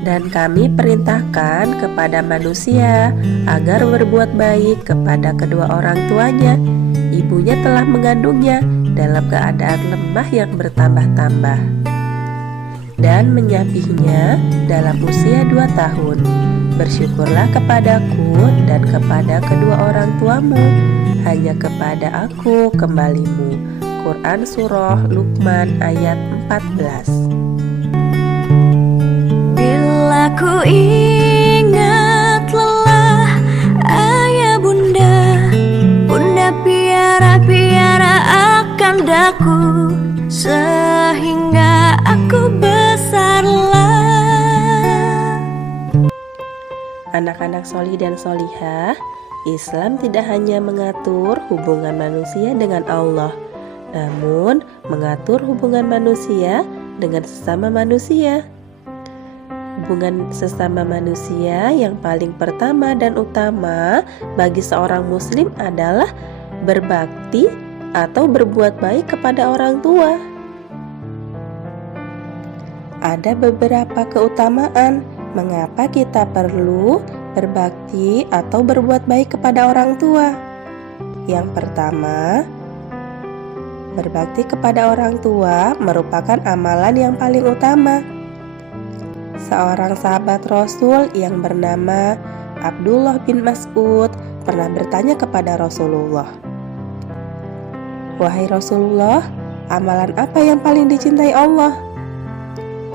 Dan kami perintahkan kepada manusia agar berbuat baik kepada kedua orang tuanya. Ibunya telah mengandungnya dalam keadaan lemah yang bertambah-tambah dan menyapihnya dalam usia 2 tahun. Bersyukurlah kepadaku dan kepada kedua orang tuamu, hanya kepada aku kembalimu. Quran Surah Luqman ayat 14. Bila ku ingat lelah ayah bunda, bunda piara-piara akan daku, sehingga aku besarlah. Anak-anak solih dan solihah, Islam tidak hanya mengatur hubungan manusia dengan Allah, namun mengatur hubungan manusia dengan sesama manusia. Hubungan sesama manusia yang paling pertama dan utama bagi seorang muslim adalah berbakti atau berbuat baik kepada orang tua. Ada beberapa keutamaan mengapa kita perlu berbakti atau berbuat baik kepada orang tua. Yang pertama, berbakti kepada orang tua merupakan amalan yang paling utama. Seorang sahabat Rasul yang bernama Abdullah bin Mas'ud pernah bertanya kepada Rasulullah, "Wahai Rasulullah, amalan apa yang paling dicintai Allah?"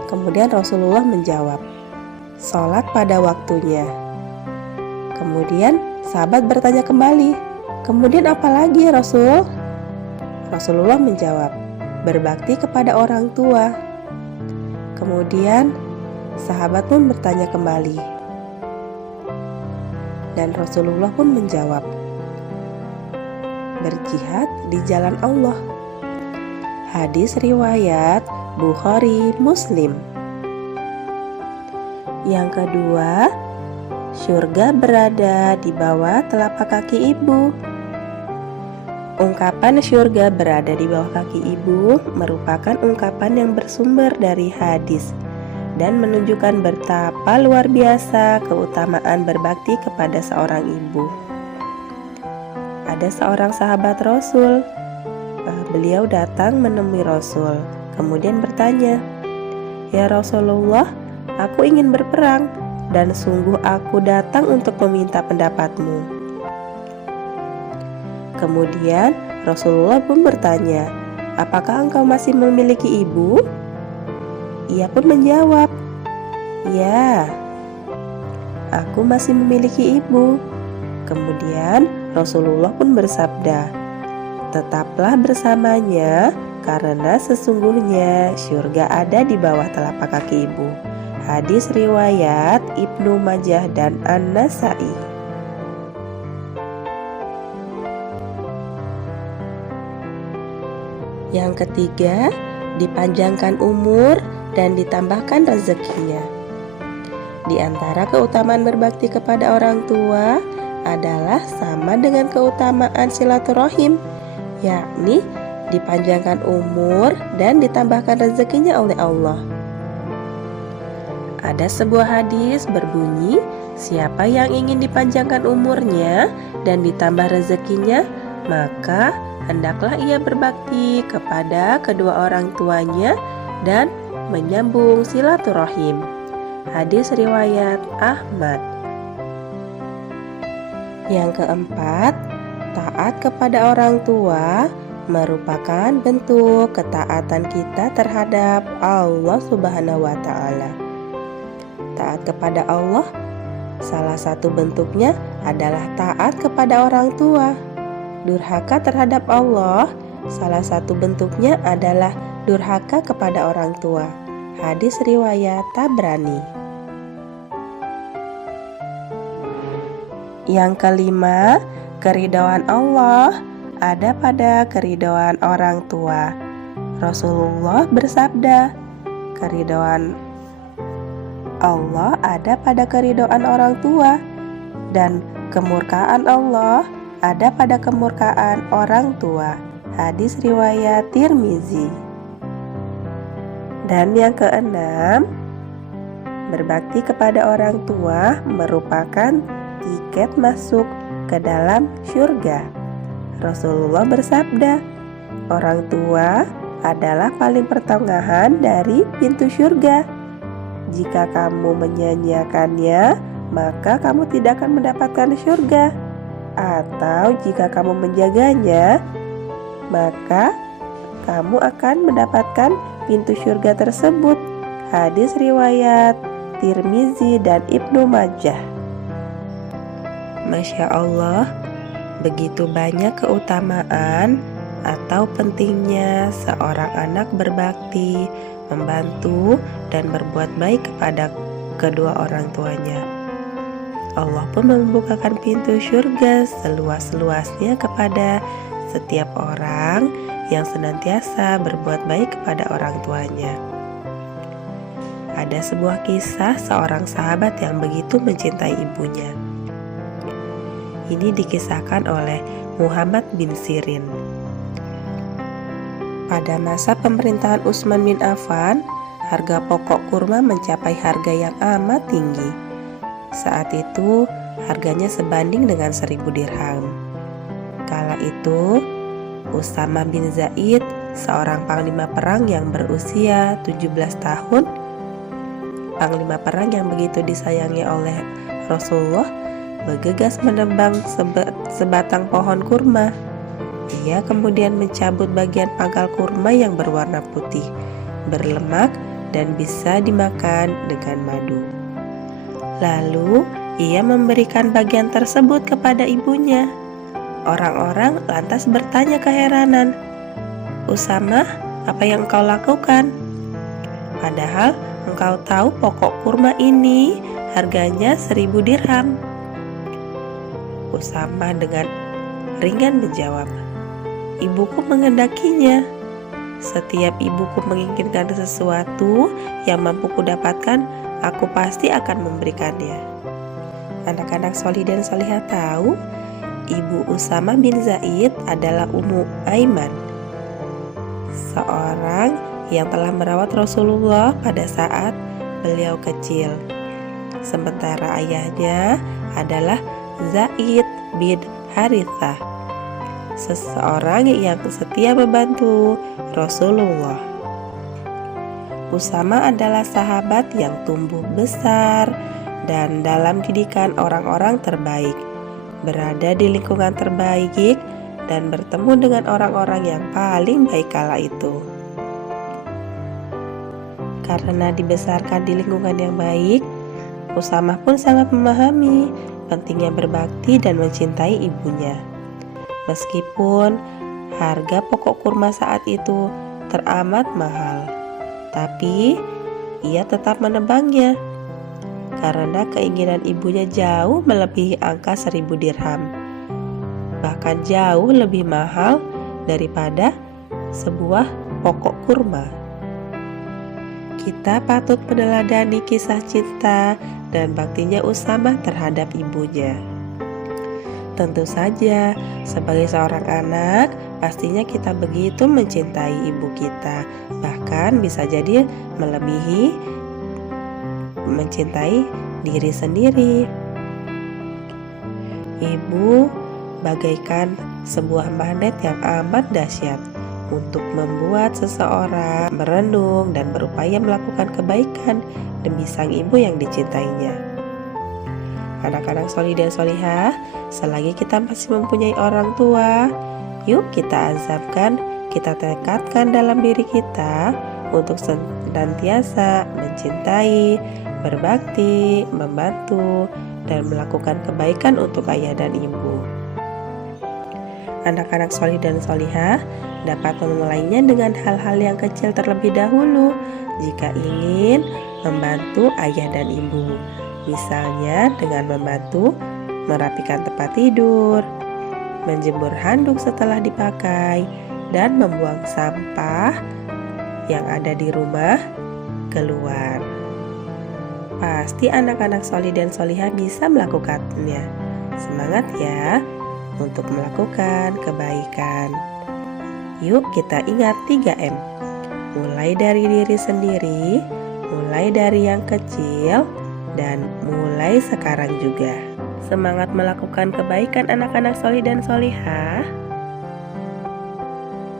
Kemudian Rasulullah menjawab, "Sholat pada waktunya." Kemudian sahabat bertanya kembali, "Kemudian apa lagi ya Rasul?" Rasulullah menjawab, "Berbakti kepada orang tua." Kemudian sahabat pun bertanya kembali, dan Rasulullah pun menjawab, "Berjihad di jalan Allah." Hadis riwayat Bukhari Muslim. Yang kedua, surga berada di bawah telapak kaki ibu. Ungkapan surga berada di bawah kaki ibu merupakan ungkapan yang bersumber dari hadis dan menunjukkan betapa luar biasa keutamaan berbakti kepada seorang ibu. Ada seorang sahabat Rasul, beliau datang menemui Rasul, kemudian bertanya, "Ya Rasulullah, aku ingin berperang dan sungguh aku datang untuk meminta pendapatmu." Kemudian Rasulullah pun bertanya, "Apakah engkau masih memiliki ibu?" Ia pun menjawab, "Ya, aku masih memiliki ibu." Kemudian Rasulullah pun bersabda, "Tetaplah bersamanya, karena sesungguhnya surga ada di bawah telapak kaki ibu." Hadis riwayat Ibnu Majah dan An-Nasa'i. Yang ketiga, dipanjangkan umur dan ditambahkan rezekinya. Di antara keutamaan berbakti kepada orang tua adalah sama dengan keutamaan silaturahim, yakni dipanjangkan umur dan ditambahkan rezekinya oleh Allah. Ada sebuah hadis berbunyi, siapa yang ingin dipanjangkan umurnya dan ditambah rezekinya, maka hendaklah ia berbakti kepada kedua orang tuanya dan menyambung silaturahim. Hadis riwayat Ahmad. Yang keempat, taat kepada orang tua merupakan bentuk ketaatan kita terhadap Allah Subhanahu wa Ta'ala. Taat kepada Allah, salah satu bentuknya adalah taat kepada orang tua. Durhaka terhadap Allah, salah satu bentuknya adalah durhaka kepada orang tua. Hadis riwayat Tabrani. Yang kelima, keridhaan Allah ada pada keridhaan orang tua. Rasulullah bersabda, keridhaan Allah ada pada keridhaan orang tua, dan kemurkaan Allah ada pada kemurkaan orang tua. Hadis riwayat Tirmizi. Dan yang keenam, Berbakti kepada orang tua merupakan tiket masuk ke dalam surga. Rasulullah bersabda, orang tua adalah paling pertengahan dari pintu surga. Jika kamu menyanyiakannya, maka kamu tidak akan mendapatkan surga. Atau jika kamu menjaganya, maka kamu akan mendapatkan pintu surga tersebut. Hadis riwayat Tirmizi dan Ibnu Majah. Masya Allah, begitu banyak keutamaan atau pentingnya seorang anak berbakti, membantu, dan berbuat baik kepada kedua orang tuanya. Allah pun membukakan pintu surga seluas-luasnya kepada setiap orang yang senantiasa berbuat baik kepada orang tuanya. Ada sebuah kisah seorang sahabat yang begitu mencintai ibunya. Ini dikisahkan oleh Muhammad bin Sirin. Pada masa pemerintahan Utsman bin Affan, harga pokok kurma mencapai harga yang amat tinggi. Saat itu, harganya sebanding dengan 1.000 dirham. Kala itu, Usama bin Zaid, seorang panglima perang yang berusia 17 tahun, panglima perang yang begitu disayangi oleh Rasulullah, bergegas menebang sebatang pohon kurma. Ia kemudian mencabut bagian pangkal kurma yang berwarna putih, berlemak, dan bisa dimakan dengan madu. Lalu, ia memberikan bagian tersebut kepada ibunya. Orang-orang lantas bertanya keheranan, "Usama, apa yang engkau lakukan? Padahal engkau tahu pokok kurma ini harganya 1.000 dirham." Usama dengan ringan menjawab, "Ibuku menghendakinya. Setiap ibuku menginginkan sesuatu yang mampu kudapatkan, aku pasti akan memberikannya." Anak-anak solih dan solihah tahu, ibu Usama bin Zaid adalah Ummu Aiman, seorang yang telah merawat Rasulullah pada saat beliau kecil. Sementara ayahnya adalah Zaid bin Harithah, seseorang yang setia membantu Rasulullah. Usama adalah sahabat yang tumbuh besar dan dalam didikan orang-orang terbaik, berada di lingkungan terbaik, dan bertemu dengan orang-orang yang paling baik kala itu. Karena dibesarkan di lingkungan yang baik, Usama pun sangat memahami pentingnya berbakti dan mencintai ibunya. Meskipun harga pokok kurma saat itu teramat mahal, tapi ia tetap menebangnya karena keinginan ibunya jauh melebihi angka 1.000 dirham, bahkan jauh lebih mahal daripada sebuah pokok kurma. Kita patut meneladani kisah cinta dan baktinya Usama terhadap ibunya. Tentu saja, sebagai seorang anak, pastinya kita begitu mencintai ibu kita, bahkan bisa jadi melebihi mencintai diri sendiri. Ibu bagaikan sebuah magnet yang amat dahsyat untuk membuat seseorang merenung dan berupaya melakukan kebaikan demi sang ibu yang dicintainya. Anak-anak solih dan solihah, selagi kita masih mempunyai orang tua, yuk kita azamkan, kita tekadkan dalam diri kita untuk senantiasa mencintai, berbakti, membantu, dan melakukan kebaikan untuk ayah dan ibu. Anak-anak solih dan solihah dapat memulainya dengan hal-hal yang kecil terlebih dahulu jika ingin membantu ayah dan ibu. Misalnya dengan membantu merapikan tempat tidur, menjemur handuk setelah dipakai, dan membuang sampah yang ada di rumah keluar. Pasti anak-anak solih dan solihah bisa melakukannya. Semangat ya untuk melakukan kebaikan. Yuk kita ingat 3M. Mulai dari diri sendiri, mulai dari yang kecil dan mulai sekarang juga. Semangat melakukan kebaikan anak-anak solih dan solihah.